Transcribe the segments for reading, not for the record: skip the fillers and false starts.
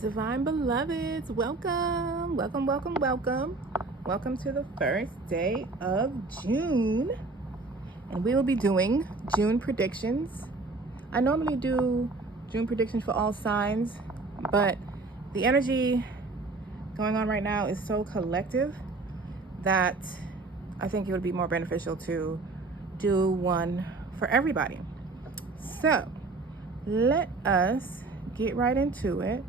Divine beloveds, welcome to the first day of June, and we will be doing June predictions. I normally do June predictions for all signs, but the energy going on right now is so collective that I think it would be more beneficial to do one for everybody. So let us get right into it.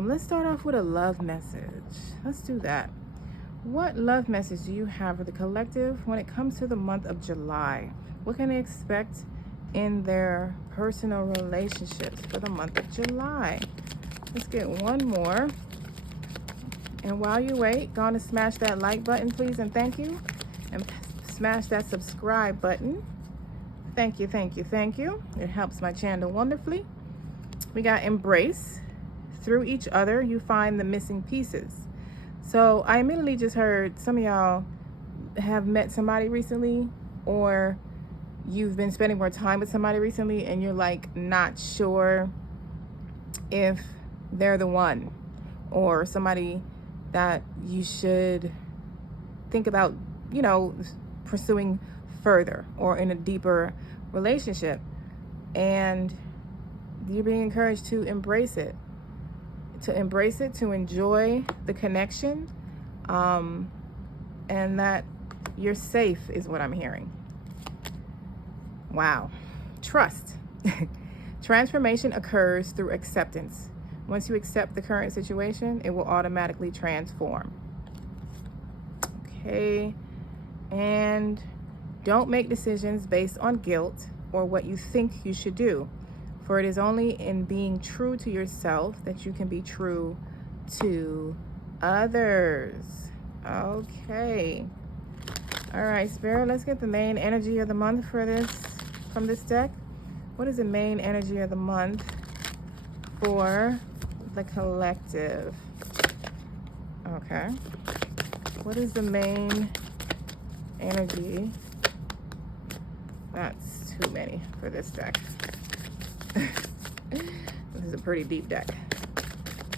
Let's start off with a love message. Let's do that. What love message do you have for the collective when it comes to the month of July? What can they expect in their personal relationships for the month of July? Let's get one more. And while you wait, go on to smash that like button, please, and thank you. And smash that subscribe button. Thank you. It helps my channel wonderfully. We got embrace. Through each other, you find the missing pieces. So I immediately just heard some of y'all have met somebody recently, or you've been spending more time with somebody recently and you're like not sure if they're the one, or somebody that you should think about, pursuing further or in a deeper relationship. And you're being encouraged to embrace it. To enjoy the connection, and that you're safe is what I'm hearing. Wow. Trust. Transformation occurs through acceptance. Once you accept the current situation, it will automatically transform. Okay. And don't make decisions based on guilt or what you think you should do. For it is only in being true to yourself that you can be true to others. Okay. All right, Spirit, let's get the main energy of the month for this from this deck. What is the main energy of the month for the collective? Okay. What is the main energy? That's too many for this deck. This is a pretty deep deck.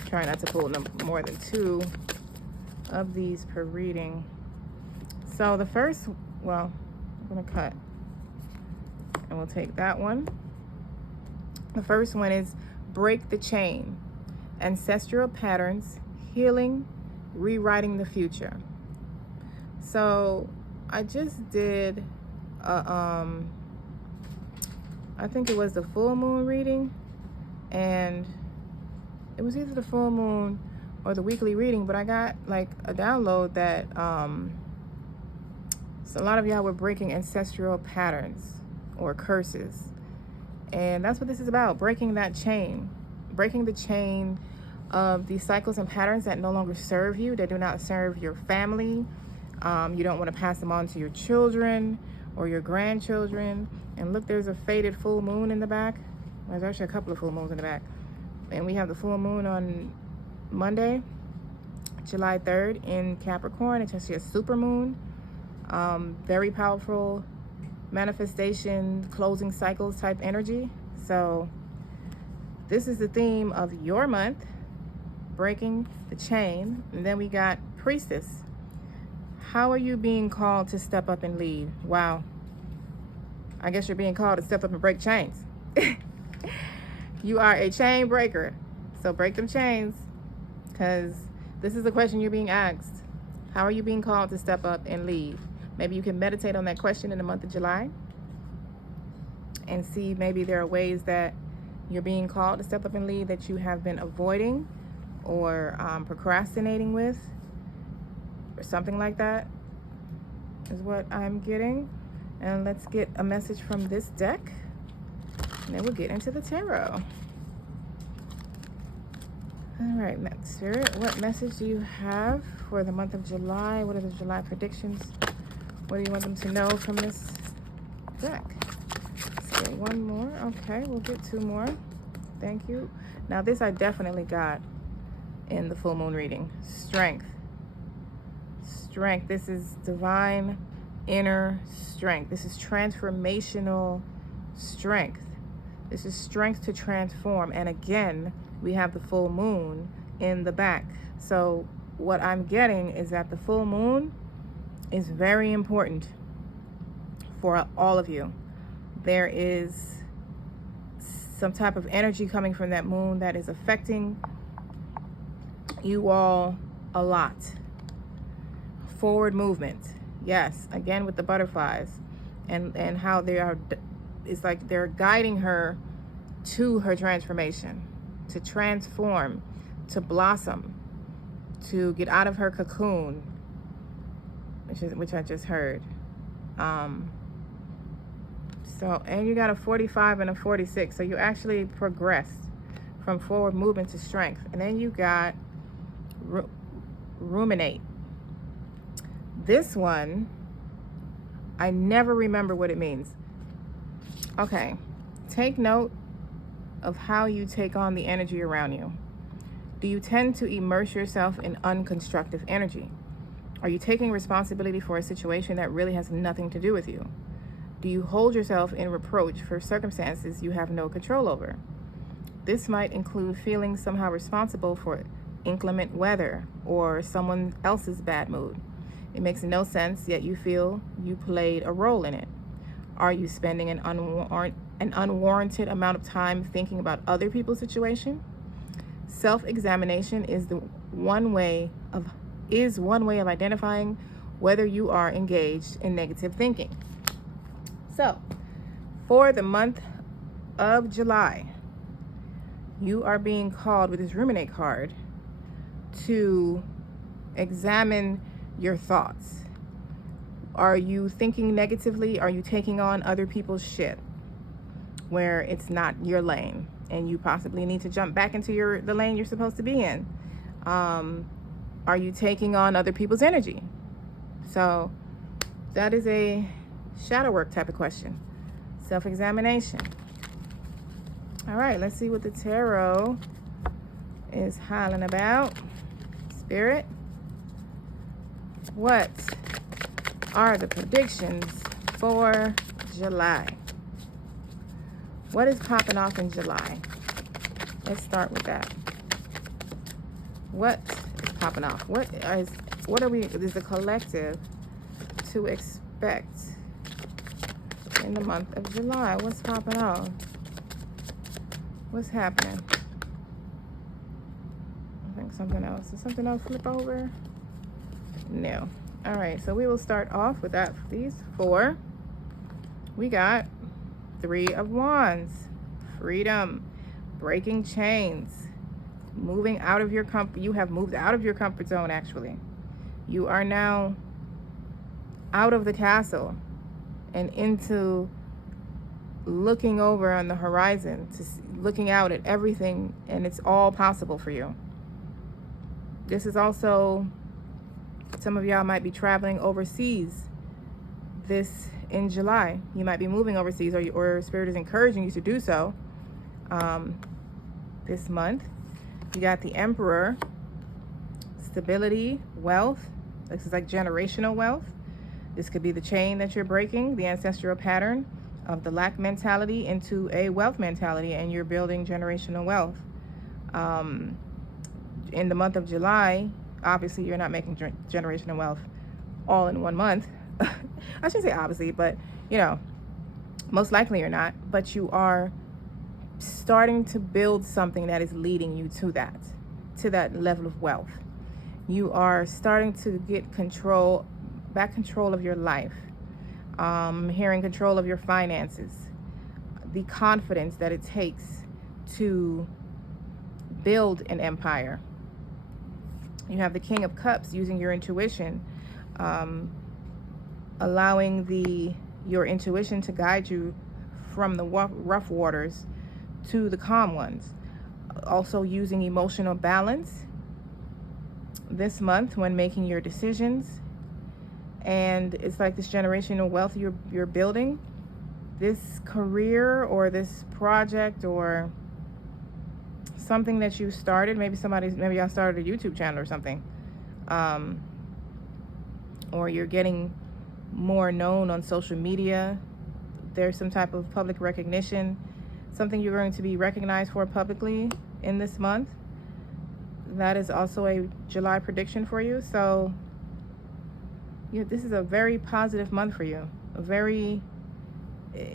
Try not to pull more than two of these per reading. So the first, I'm gonna cut and we'll take that one. The first one is break the chain, ancestral patterns, healing, rewriting the future. So I just did I think it was the full moon reading, and it was either the full moon or the weekly reading, but I got like a download that so a lot of y'all were breaking ancestral patterns or curses, and that's what this is about: breaking that chain, breaking the chain of these cycles and patterns that no longer serve you, that do not serve your family. You don't want to pass them on to your children or your grandchildren. And look, there's a faded full moon in the back. There's actually a couple of full moons in the back. And we have the full moon on Monday, July 3rd in Capricorn. It's actually a super moon. Very powerful manifestation, closing cycles type energy. So this is the theme of your month, breaking the chain. And then we got priestess. How are you being called to step up and lead? Wow. I guess you're being called to step up and break chains. You are a chain breaker. So break them chains, because this is the question you're being asked. How are you being called to step up and lead? Maybe you can meditate on that question in the month of July and see maybe there are ways that you're being called to step up and lead that you have been avoiding or procrastinating with, or something like that is what I'm getting. And let's get a message from this deck, and then we'll get into the tarot. All right, Spirit, what message do you have for the month of July? What are the July predictions? What do you want them to know from this deck? Let's get one more. Okay, we'll get two more. Thank you. Now, this I definitely got in the full moon reading. Strength. This is divine inner strength. This is transformational strength. This is strength to transform. And again, we have the full moon in the back. So what I'm getting is that the full moon is very important for all of you. There is some type of energy coming from that moon that is affecting you all a lot. Forward movement. Yes, again with the butterflies and how they are, it's like they're guiding her to her transformation, to transform, to blossom, to get out of her cocoon, which I just heard. So, and you got a 45 and a 46, so you actually progressed from forward movement to strength. And then you got ruminate. This one, I never remember what it means. Okay, take note of how you take on the energy around you. Do you tend to immerse yourself in unconstructive energy? Are you taking responsibility for a situation that really has nothing to do with you? Do you hold yourself in reproach for circumstances you have no control over? This might include feeling somehow responsible for inclement weather or someone else's bad mood. It makes no sense, yet you feel you played a role in it. Are you spending an unwarranted amount of time thinking about other people's situation? Self-examination is one way of identifying whether you are engaged in negative thinking. So, for the month of July, you are being called with this ruminate card to examine your thoughts. Are you thinking negatively? Are you taking on other people's shit where it's not your lane and you possibly need to jump back into the lane you're supposed to be in? Are you taking on other people's energy? So that is a shadow work type of question. Self-examination. All right, let's see what the tarot is hollering about. Spirit, what are the predictions for July? What is popping off in July? Let's start with that. What is popping off? What is the collective to expect in the month of July? What's popping off? What's happening? I think something else. Did something else flip over? No. All right, so we will start off with these four. We got 3 of Wands, freedom, breaking chains, moving out of your comfort. You have moved out of your comfort zone, actually. You are now out of the castle and into looking over on the horizon, looking out at everything, and it's all possible for you. This is also, some of y'all might be traveling overseas this in July. You might be moving overseas, or Spirit is encouraging you to do so this month. You got the Emperor, stability, wealth. This is like generational wealth. This could be the chain that you're breaking, the ancestral pattern of the lack mentality into a wealth mentality, and you're building generational wealth. In the month of July, obviously you're not making generational wealth all in one month. I shouldn't say obviously, but most likely you're not, but you are starting to build something that is leading you to that level of wealth. You are starting to get back control of your life. Hearing control of your finances, the confidence that it takes to build an empire. You have the King of Cups, using your intuition, allowing your intuition to guide you from the rough waters to the calm ones. Also using emotional balance this month when making your decisions. And it's like this generational wealth you're building, this career or this project or something that you started. Maybe y'all started a YouTube channel or something, or you're getting more known on social media. There's some type of public recognition something you're going to be recognized for publicly in this month. That is also a July prediction for you. So this is a very positive month for you.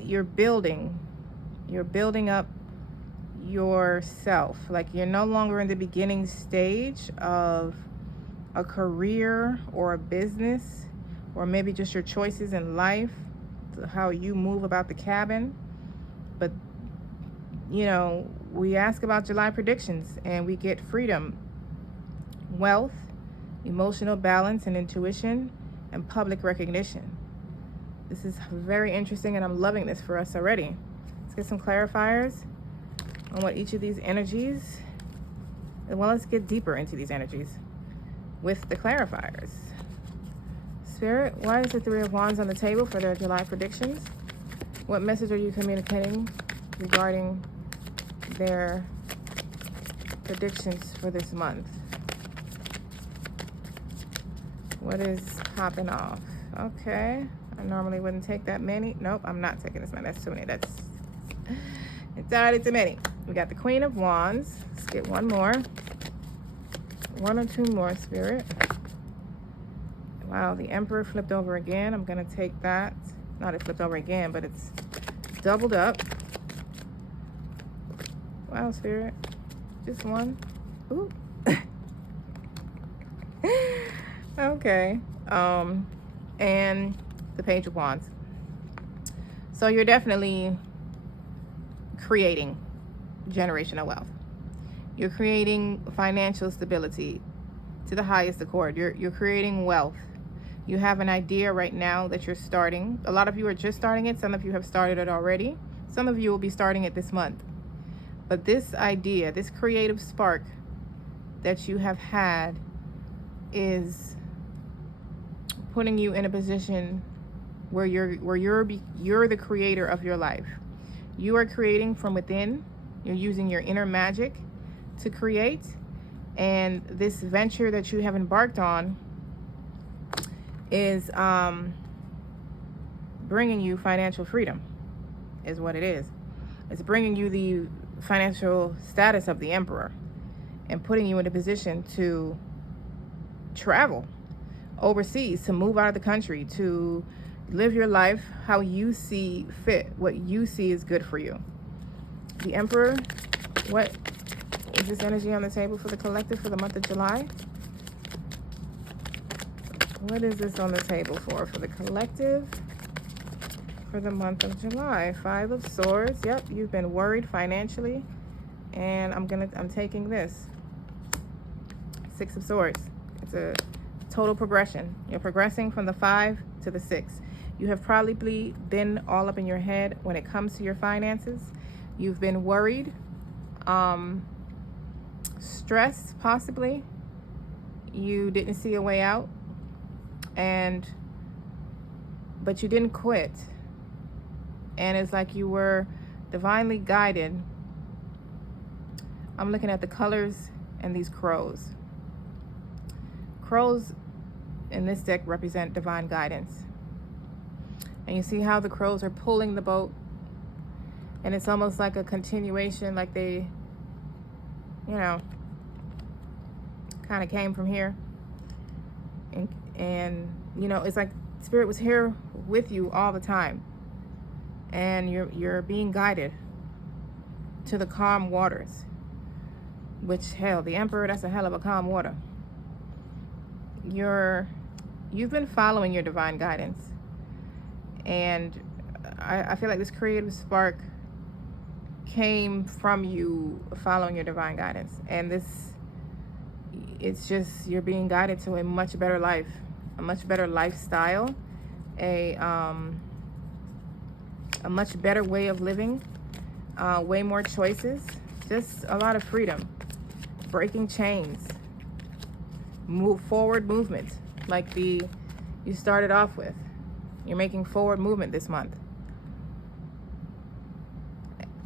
You're building up yourself. Like, you're no longer in the beginning stage of a career or a business, or maybe just your choices in life, how you move about the cabin. But we ask about July predictions and we get freedom, wealth, emotional balance and intuition, and public recognition. This is very interesting, and I'm loving this for us already. Let's get some clarifiers on what each of these energies, and well, let's get deeper into these energies with the clarifiers. Spirit, why is the Three of Wands on the table for their July predictions? What message are you communicating regarding their predictions for this month? What is popping off? Okay, I normally wouldn't take that many. Nope, I'm not taking this many. That's too many. It's already too many. We got the Queen of Wands. Let's get one more. One or two more, Spirit. Wow, the Emperor flipped over again. I'm going to take that. Not it flipped over again, but it's doubled up. Wow, Spirit. Just one. Ooh. Okay. And the Page of Wands. So you're definitely creating generational wealth. You're creating financial stability to the highest accord. You're creating wealth. You have an idea right now that you're starting. A lot of you are just starting it. Some of you have started it already. Some of you will be starting it this month. But this idea, this creative spark that you have had, is putting you in a position where you're the creator of your life. You are creating from within. You're using your inner magic to create, and this venture that you have embarked on is bringing you financial freedom, is what it is. It's bringing you the financial status of the Emperor and putting you in a position to travel overseas, to move out of the country, to live your life how you see fit, what you see is good for you. The Emperor, what is this energy on the table for the collective for the month of July? What is this on the table for the collective for the month of July? Five of Swords. Yep, you've been worried financially, and I'm taking this. Six of Swords. It's a total progression. You're progressing from the 5 to the 6. You have probably been all up in your head when it comes to your finances. You've been worried, stressed possibly. You didn't see a way out, but you didn't quit. And it's like you were divinely guided. I'm looking at the colors and these crows. Crows in this deck represent divine guidance. And you see how the crows are pulling the boat, and it's almost like a continuation, like they, kind of came from here. And it's like Spirit was here with you all the time, and you're being guided to the calm waters, which, hell, the Emperor, that's a hell of a calm water. You've been following your divine guidance, and I feel like this creative spark came from you following your divine guidance, and it's just, you're being guided to a much better life, a much better lifestyle, a much better way of living, way more choices, just a lot of freedom, breaking chains, forward movement, like you started off with. You're making forward movement this month.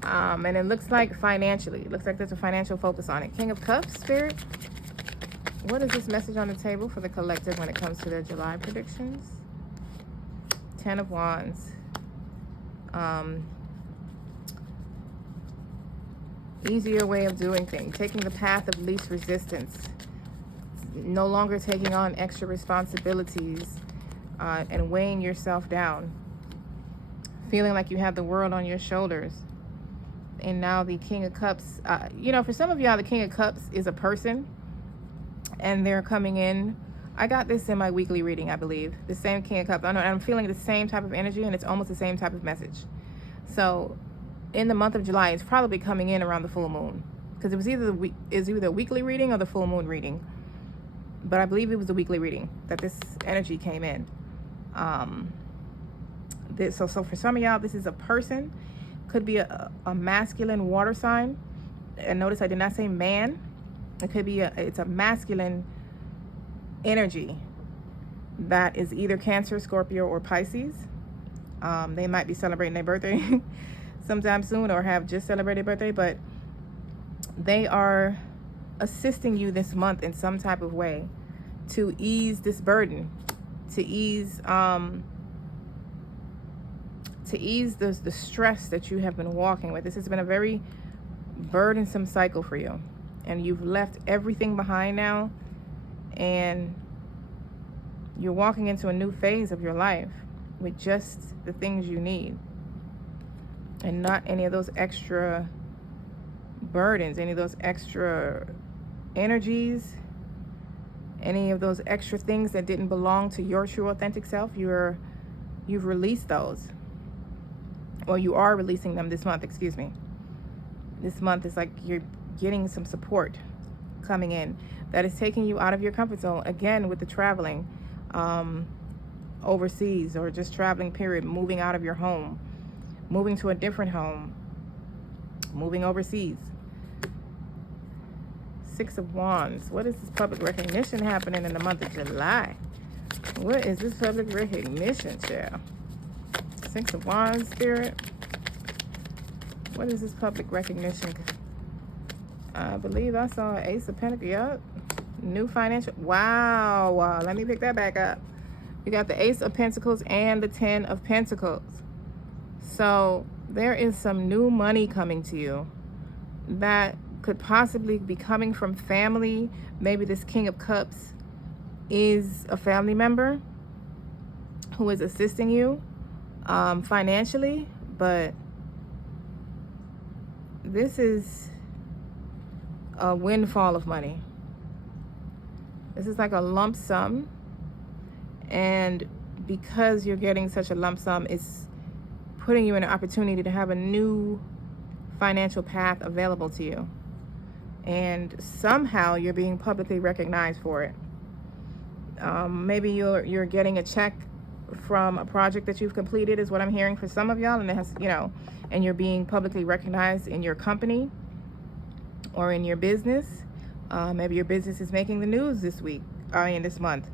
And it looks like financially, it looks like there's a financial focus on it. King of Cups, Spirit, what is this message on the table for the collective when it comes to their July predictions? 10 of Wands. Easier way of doing things. Taking the path of least resistance. No longer taking on extra responsibilities and weighing yourself down. Feeling like you have the world on your shoulders. And now the King of Cups, you know, for some of y'all, the King of Cups is a person. And they're coming in. I got this in my weekly reading, I believe. The same King of Cups. I know, I'm feeling the same type of energy, and it's almost the same type of message. So in the month of July, it's probably coming in around the full moon, because it was either the weekly reading or the full moon reading, but I believe it was the weekly reading that this energy came in. So for some of y'all, this is a person, could be a masculine water sign, and notice I did not say man. It could be it's a masculine energy that is either Cancer, Scorpio, or Pisces. They might be celebrating their birthday sometime soon, or have just celebrated their birthday, but they are assisting you this month in some type of way to ease this burden, to ease the stress that you have been walking with. This has been a very burdensome cycle for you, and you've left everything behind now, and you're walking into a new phase of your life with just the things you need, and not any of those extra burdens, any of those extra energies, any of those extra things that didn't belong to your true authentic self. You've released those. Well, you are releasing them this month, excuse me. This month is like you're getting some support coming in that is taking you out of your comfort zone, again, with the traveling overseas, or just traveling period, moving out of your home, moving to a different home, moving overseas. Six of Wands. What is this public recognition happening in the month of July? What is this public recognition, child? Six of Wands, Spirit. What is this public recognition? I believe I saw Ace of Pentacles. Yep. New financial. Wow. Let me pick that back up. We got the Ace of Pentacles and the Ten of Pentacles. So there is some new money coming to you that could possibly be coming from family. Maybe this King of Cups is a family member who is assisting you financially, but this is a windfall of money. This is like a lump sum, and because you're getting such a lump sum, it's putting you in an opportunity to have a new financial path available to you, and somehow you're being publicly recognized for it. Maybe you're getting a check from a project that you've completed, is what I'm hearing for some of y'all, and it has, you know, and you're being publicly recognized in your company or in your business. Maybe your business is making the news this week, in this month,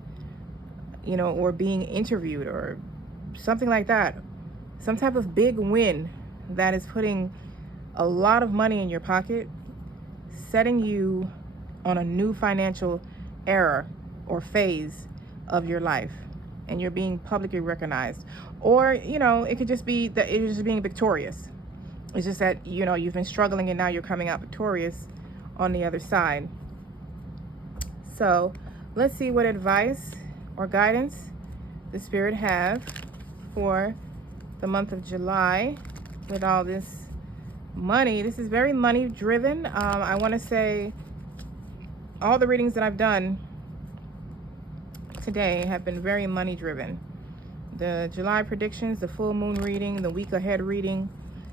you know, or being interviewed or something like that. Some type of big win that is putting a lot of money in your pocket, setting you on a new financial era or phase of your life, and you're being publicly recognized. Or, you know, it could just be that you're just being victorious. It's just that, you know, you've been struggling and now you're coming out victorious on the other side. So let's see what advice or guidance the Spirit have for the month of July with all this money. This is very money driven. I want to say all the readings that I've done today have been very money driven. The July predictions, the full moon reading, the week ahead reading,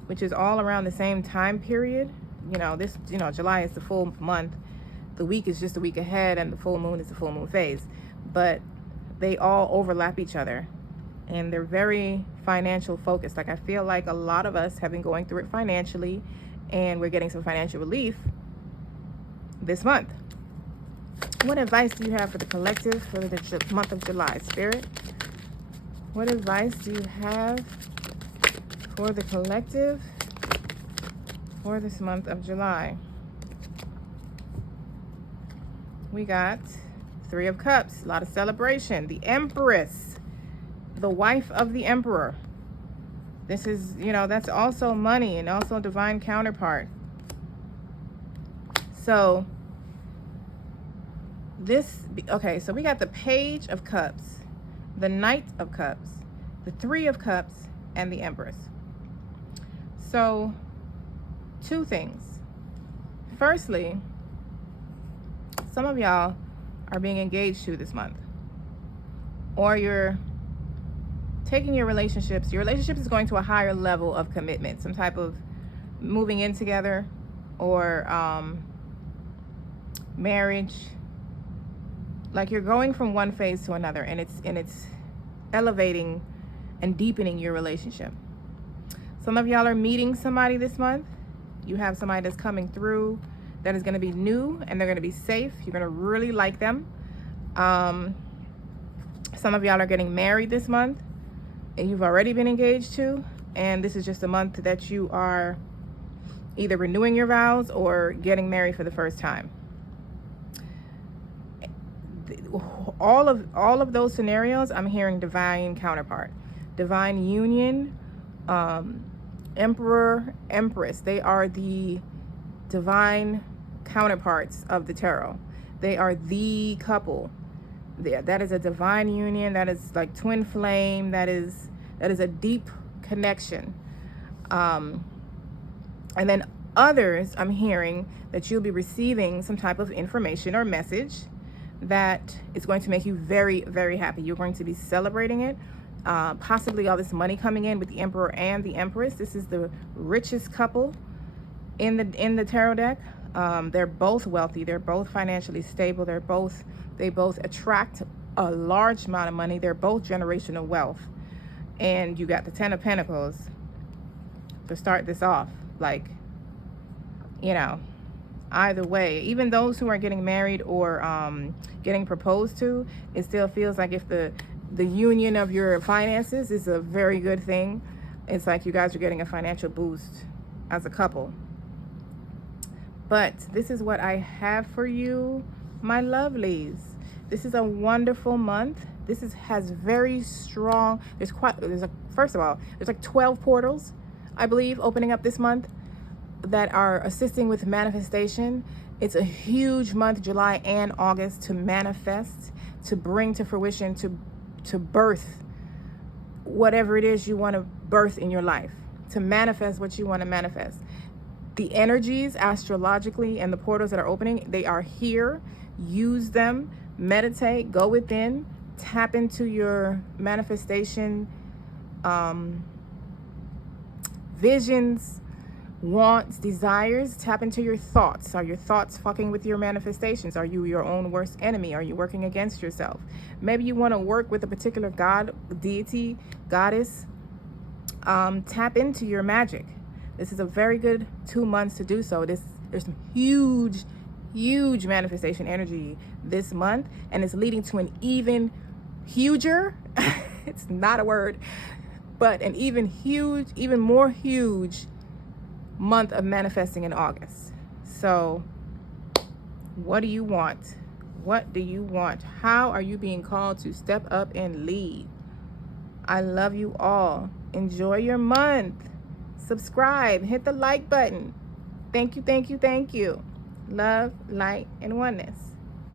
which is all around the same time period. You know, this, you know, July is the full month. The week is just a week ahead, and the full moon is the full moon phase. But they all overlap each other, and they're very financial focused. Like, I feel like a lot of us have been going through it financially, and we're getting some financial relief this month. What advice do you have for the collective for the month of July, Spirit? What advice do you have for the collective for this month of July? We got Three of Cups, a lot of celebration. The Empress, the wife of the Emperor. This is, you know, that's also money and also divine counterpart. So okay, so we got the Page of Cups, the Knight of Cups, the Three of Cups, and the Empress. So 2 things. Firstly, some of y'all are being engaged to this month, or you're taking your relationship is going to a higher level of commitment, some type of moving in together, or marriage. Like you're going from one phase to another, and it's elevating and deepening your relationship. Some of y'all are meeting somebody this month. You have somebody that's coming through that is going to be new, and they're going to be safe. You're going to really like them. Some of y'all are getting married this month, and you've already been engaged to, and this is just a month that you are either renewing your vows or getting married for the first time. All of those scenarios, I'm hearing divine counterpart, divine union, Emperor, Empress. They are the divine counterparts of the tarot. They are the couple. That is a divine union. That is like twin flame. That is a deep connection. And then others, I'm hearing that you'll be receiving some type of information or message that is going to make you very, very happy. You're going to be celebrating it. Possibly all this money coming in with the Emperor and the Empress. This is the richest couple in the tarot deck. They're both wealthy. They're both financially stable. They both attract a large amount of money. They're both generational wealth. And you got the 10 of Pentacles to start this off. Like, you know, either way, even those who are getting married or getting proposed to, it still feels like if the union of your finances is a very good thing. It's like you guys are getting a financial boost as a couple. But this is what I have for you, my lovelies. This is a wonderful month. Has very strong, first of all, there's like 12 portals, I believe, opening up this month that are assisting with manifestation. It's a huge month, July and August, to manifest, to bring to fruition, to birth whatever it is you want to birth in your life, to manifest what you want to manifest. The energies astrologically and the portals that are opening, they are here. Use them, meditate, go within, tap into your manifestation visions, wants, desires. Tap into your thoughts. Are your thoughts fucking with your manifestations? Are you your own worst enemy? Are you working against yourself? Maybe you want to work with a particular god, deity, goddess. Tap into your magic. This is a very good 2 months to do so. There's some huge manifestation energy this month, and it's leading to an even huger it's not a word, but an even more huge month of manifesting in August. So what do you want? What do you want? How are you being called to step up and lead? I love you all. Enjoy your month. Subscribe, hit the like button. Thank you. Love, light, and oneness.